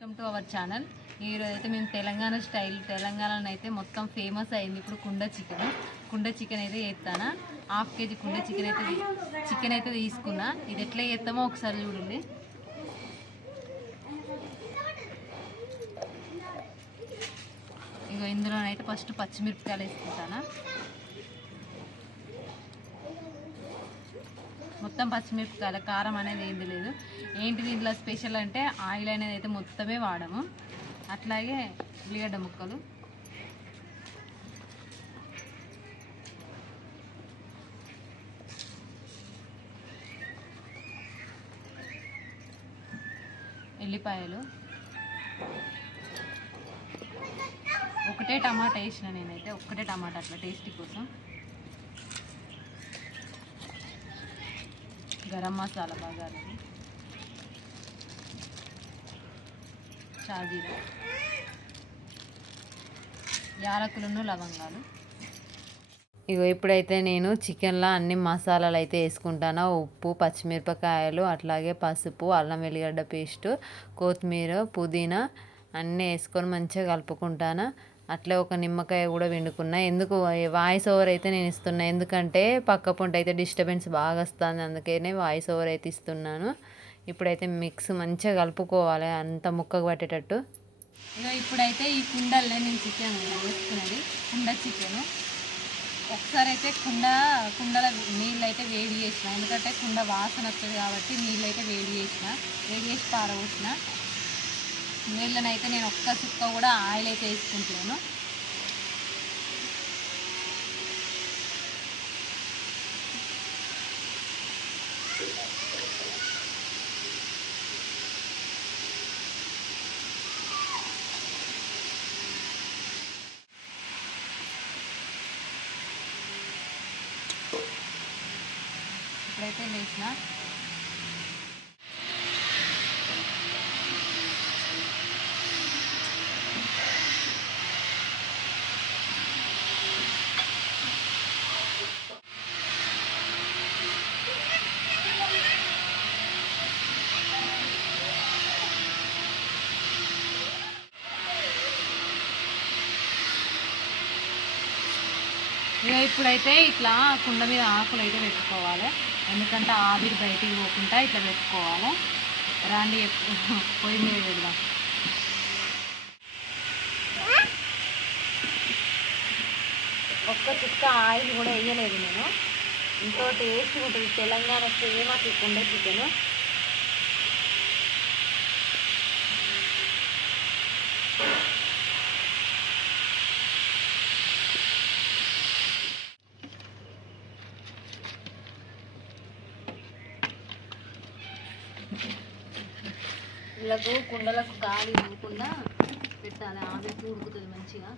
Welcome to our channel ఈరోజు అయితే మేము తెలంగాణ స్టైల్ తెలంగాణలో అయితే మొత్తం ఫేమస్ అయింది ఇప్పుడు కుండ చికెన్. కుండ చికెన్ అయితే చేస్తానా? హాఫ్ కేజీ కుండ చికెన్ అయితే చికెన్ అయితే తీసుకున్నా. ఇది ఎట్లా చేస్తామో ఒకసారి చూడండి. ఇగో ఇందులోనైతే ఫస్ట్ పచ్చిమిరపకాయలు వేసుకుంటానా? మొత్తం పచ్చిమిరపకాయల కారం అనేది ఏంది లేదు. ఏంటి దీంట్లో స్పెషల్ అంటే ఆయిల్ అనేది అయితే మొత్తమే వాడము. అట్లాగే ఉల్లిగడ్డ ముక్కలు. ఎల్లిపాయలు. ఒకటే టమాటా వేసిన నేనైతే ఒక్కటే టమాటా అట్లా టేస్టీ కోసం. గరం మసాలా బాగా షాజీరా యాలకులను లవంగాలు. ఇగో ఇప్పుడైతే నేను చికెన్లో అన్ని మసాలాలు అయితే వేసుకుంటాను. ఉప్పు పచ్చిమిరపకాయలు అట్లాగే పసుపు అల్లం వెల్లిగడ్డ పేస్ట్ కొత్తిమీర పుదీనా అన్నీ వేసుకొని మంచిగా కలుపుకుంటాను. అట్లే ఒక నిమ్మకాయ కూడా పిండుకున్నా. ఎందుకు వాయిస్ ఓవర్ అయితే నేను ఇస్తున్నా. ఎందుకంటే పక్క పొంట అయితే డిస్టర్బెన్స్ బాగా వస్తుంది. అందుకనే వాయిస్ ఓవర్ అయితే ఇస్తున్నాను. ఇప్పుడైతే మిక్స్ మంచిగా కలుపుకోవాలి. అంత ముక్కకు పట్టేటట్టు. ఇక ఇప్పుడైతే ఈ కుండల్లో నేను చికెన్ వేసుకున్నది. కుండ చికెన్. ఒకసారి అయితే కుండ కుండల నీళ్ళు అయితే వేడి చేసిన. ఎందుకంటే కుండ వాసన వస్తుంది కాబట్టి నీళ్ళు అయితే వేడి చేసిన. వేడి చేసి పారబోసిన. నీళ్ళనైతే నేను ఒక్క చుక్క కూడా ఆయిల్ అయితే వేసుకుంటున్నాను. ఇప్పుడైతే వేసిన ఇక ఇప్పుడైతే ఇట్లా కుండ మీద ఆకులు అయితే పెట్టుకోవాలి. ఎందుకంటే ఆవిరి బయటికి పోకుండా ఇట్లా పెట్టుకోవాలి. రాండి పొయ్యి మీద పెడదాం. ఒక్క చుక్క ఆయిల్ కూడా వేయలేదు నేను. ఇంకోటి వేసి ఉంటుంది. తెలంగాణ ఫేమస్ ఈ కుండ చికెన్. వీళ్ళకు కుండలకు గాలి ఇవ్వకుండా పెట్టాలి. ఆవిరికి ఉడుకుతుంది మంచిగా.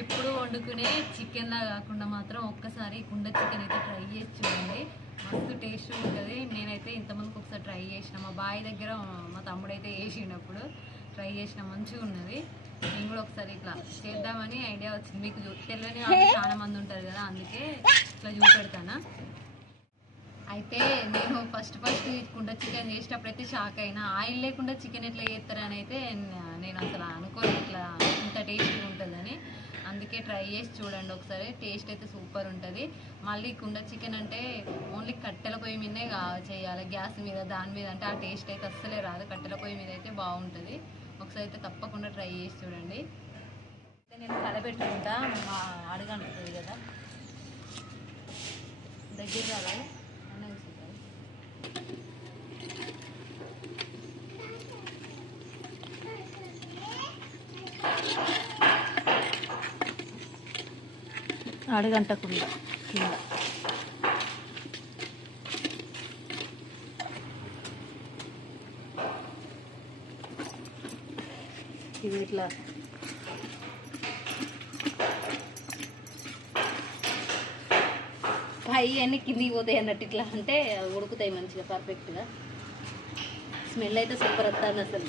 ఎప్పుడు వండుకునే చికెన్లా కాకుండా మాత్రం ఒక్కసారి కుండ చికెన్ అయితే ట్రై చేసి చూడండి. మస్తు టేస్ట్ ఉంటుంది. నేనైతే ఇంతమందికి ఒకసారి ట్రై చేసిన. మా బాయ్ దగ్గర మా తమ్ముడైతే వేసినప్పుడు ట్రై చేసిన మంచిగా ఉన్నది. నేను కూడా ఒకసారి ఇట్లా చేద్దామని ఐడియా వచ్చింది. మీకు చూ- తెలియని వాళ్ళు చాలా మంది ఉంటారు కదా అందుకే ఇట్లా చూపెడతానా? అయితే నేను ఫస్ట్ ఫస్ట్ కుండ చికెన్ చేసేటప్పుడు అయితే షాక్ అయినా. ఆయిల్ లేకుండా చికెన్ ఎట్లా చేస్తారని అయితే నేను అసలు అనుకోలేదు ఇట్లా ఇంత టేస్ట్ అందుకే ట్రై చేసి చూడండి ఒకసారి. టేస్ట్ అయితే సూపర్ ఉంటుంది. మళ్ళీ కుండ చికెన్ అంటే ఓన్లీ కట్టెల పొయ్యి మీదనే చేయాలి. గ్యాస్ మీద దాని మీద అంటే ఆ టేస్ట్ అయితే అస్సలే రాదు. కట్టెల పొయ్యి మీద అయితే బాగుంటుంది. ఒకసారి అయితే తప్పకుండా ట్రై చేసి చూడండి. అయితే నేను కలపెట్టుకుంటా మా అడుగంటుంది కదా. దగ్గర రావాలి అన్న కూర్చుంటారు అడగంటకుండా. Hmm. ఇది ఇట్లా. పై అన్ని కిందికి పోతాయి అన్నట్టు ఇట్లా అంటే ఉడుకుతాయి మంచిగా పర్ఫెక్ట్గా స్మెల్ అయితే సూపర్ వస్తుంది అసలు.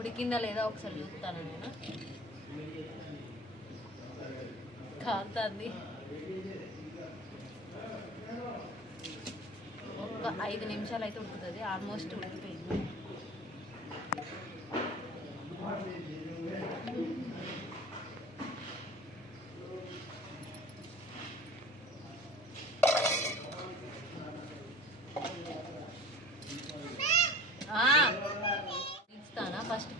ఉడికిందా లేదా ఒకసారి చూస్తాను నేను? కాలుతుంది ఒక ఐదు నిమిషాలు అయితే ఉడుకుతుంది. ఆల్మోస్ట్ ఉడికిపోయింది. దించుతానా ఫస్ట్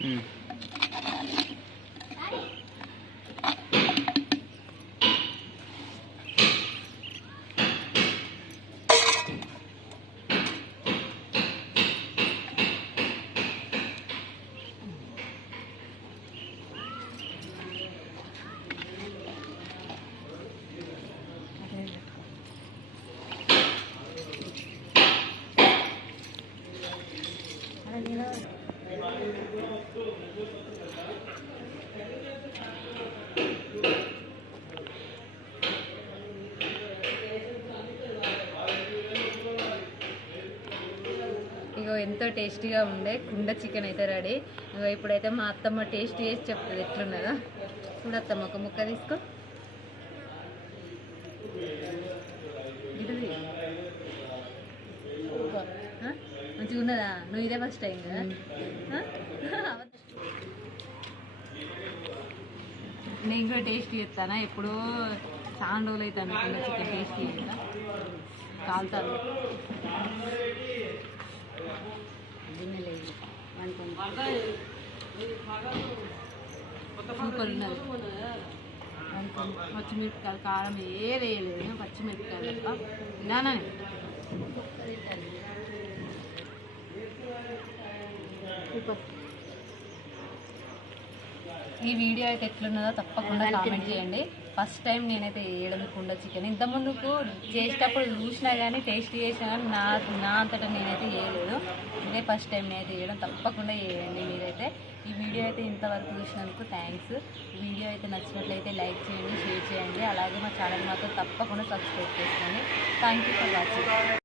嗯。టేస్టీగా ఉండే కుండ చికెన్ అయితే రెడీ. ఇప్పుడైతే మా అత్తమ్మ టేస్ట్ చేసి చెప్తుంది ఎట్లున్నదో. చూడు అత్తమ్మ ఒక ముక్క తీసుకో? మంచిగా ఉన్నదా? నువ్వు ఇదే ఫస్ట్ టైం కదా? నేను కూడా టేస్ట్ చేస్తానా? ఎప్పుడో చాలా రోజులు అవుతాను చికెన్ టేస్ట్ చేస్తా కాలుతాను. సూపర్ ఉన్నది పచ్చిమిరపకాయలు కారం ఏది వేయలేదు పచ్చిమిరపకాయలు తప్ప. ఇలానే సూపర్. ఈ వీడియో అయితే ఎట్లున్నదో తప్పకుండా కామెంట్ చేయండి. ఫస్ట్ టైం నేనైతే వేయడం కుండ చికెన్. ఇంతకుముందుకు చేసేటప్పుడు చూసినా కానీ టేస్ట్ చేసినా కానీ నా నా అంతటా నేనైతే చేయలేదు ఇదే ఫస్ట్ టైం నేనైతే వేయడం తప్పకుండా చేయండి మీరైతే. ఈ వీడియో అయితే ఇంతవరకు చూసినందుకు థ్యాంక్స్. వీడియో అయితే నచ్చినట్లయితే లైక్ చేయండి షేర్ చేయండి. అలాగే మా ఛానల్ మాత్రం తప్పకుండా సబ్స్క్రైబ్ చేసుకోండి. Thank you for watching